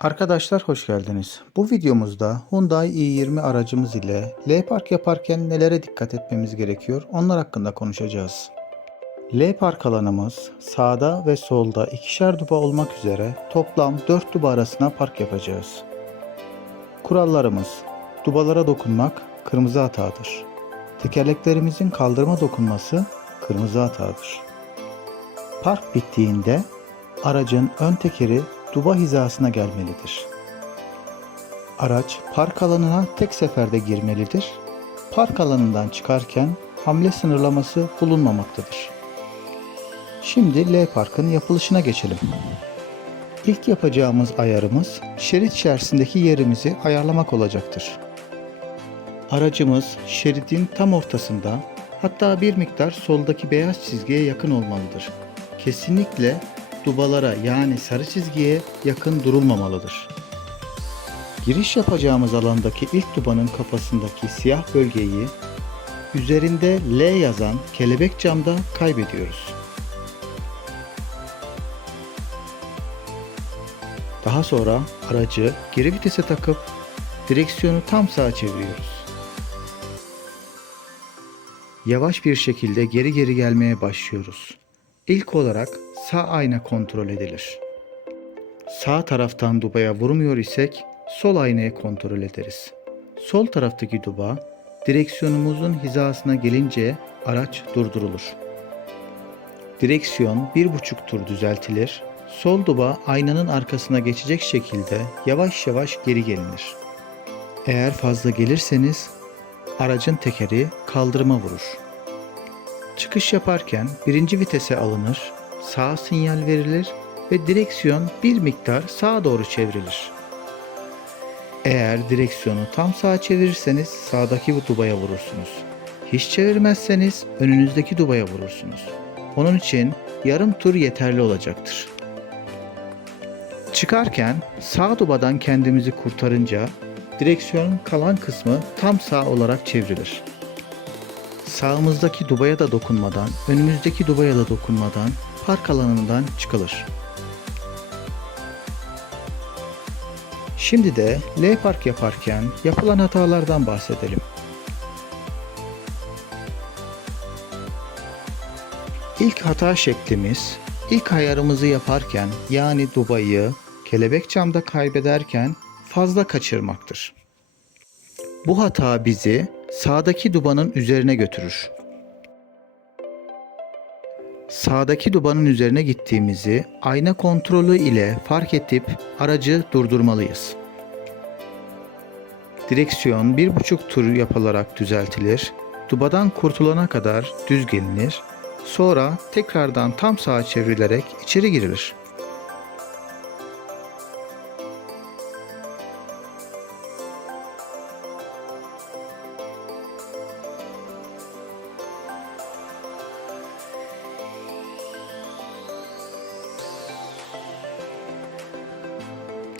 Arkadaşlar hoş geldiniz. Bu videomuzda Hyundai i20 aracımız ile L-Park yaparken nelere dikkat etmemiz gerekiyor onlar hakkında konuşacağız. L-Park alanımız sağda ve solda ikişer duba olmak üzere toplam 4 duba arasına park yapacağız. Kurallarımız dubalara dokunmak kırmızı hatadır. Tekerleklerimizin kaldırma dokunması kırmızı hatadır. Park bittiğinde aracın ön tekeri duba hizasına gelmelidir. Araç park alanına tek seferde girmelidir. Park alanından çıkarken hamle sınırlaması bulunmamaktadır. Şimdi L parkın yapılışına geçelim. İlk yapacağımız ayarımız şerit içerisindeki yerimizi ayarlamak olacaktır. Aracımız şeridin tam ortasında hatta bir miktar soldaki beyaz çizgiye yakın olmalıdır. Kesinlikle dubalara yani sarı çizgiye yakın durulmamalıdır. Giriş yapacağımız alandaki ilk dubanın kafasındaki siyah bölgeyi üzerinde L yazan kelebek camda kaybediyoruz. Daha sonra aracı geri vitese takıp direksiyonu tam sağa çeviriyoruz. Yavaş bir şekilde geri geri gelmeye başlıyoruz. İlk olarak sağ ayna kontrol edilir. Sağ taraftan dubaya vurmuyor isek sol aynayı kontrol ederiz. Sol taraftaki duba direksiyonumuzun hizasına gelince araç durdurulur. Direksiyon bir buçuk tur düzeltilir. Sol duba aynanın arkasına geçecek şekilde yavaş yavaş geri gelinir. Eğer fazla gelirseniz aracın tekeri kaldırıma vurur. Çıkış yaparken birinci vitese alınır, sağ sinyal verilir ve direksiyon bir miktar sağa doğru çevrilir. Eğer direksiyonu tam sağa çevirirseniz sağdaki bu dubaya vurursunuz. Hiç çevirmezseniz önünüzdeki dubaya vurursunuz. Onun için yarım tur yeterli olacaktır. Çıkarken sağ dubadan kendimizi kurtarınca direksiyonun kalan kısmı tam sağ olarak çevrilir. Sağımızdaki dubaya da dokunmadan, önümüzdeki dubaya da dokunmadan park alanından çıkılır. Şimdi de L park yaparken yapılan hatalardan bahsedelim. İlk hata şeklimiz ilk ayarımızı yaparken yani dubayı kelebek camda kaybederken fazla kaçırmaktır. Bu hata bizi sağdaki dubanın üzerine götürür. Sağdaki dubanın üzerine gittiğimizi ayna kontrolü ile fark edip aracı durdurmalıyız. Direksiyon bir buçuk tur yapılarak düzeltilir, dubadan kurtulana kadar düz gelinir, sonra tekrardan tam sağa çevrilerek içeri girilir.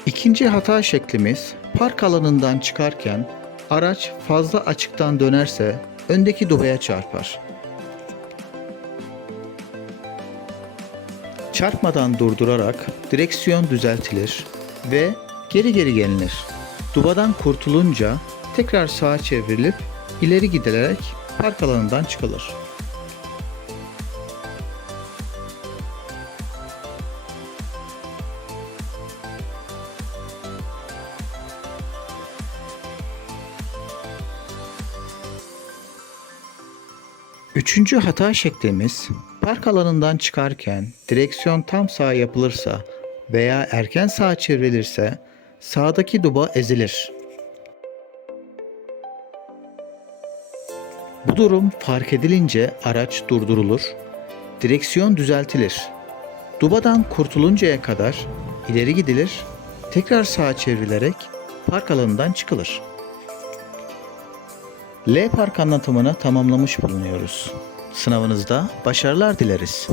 İkinci hata şeklimiz park alanından çıkarken araç fazla açıktan dönerse öndeki dubaya çarpar. Çarpmadan durdurarak direksiyon düzeltilir ve geri geri gelinir. Dubadan kurtulunca tekrar sağa çevrilip ileri gidilerek park alanından çıkılır. Üçüncü hata şeklimiz park alanından çıkarken direksiyon tam sağa yapılırsa veya erken sağa çevrilirse sağdaki duba ezilir. Bu durum fark edilince araç durdurulur, direksiyon düzeltilir. Dubadan kurtuluncaya kadar ileri gidilir, tekrar sağa çevrilerek park alanından çıkılır. L park anlatımını tamamlamış bulunuyoruz. Sınavınızda başarılar dileriz.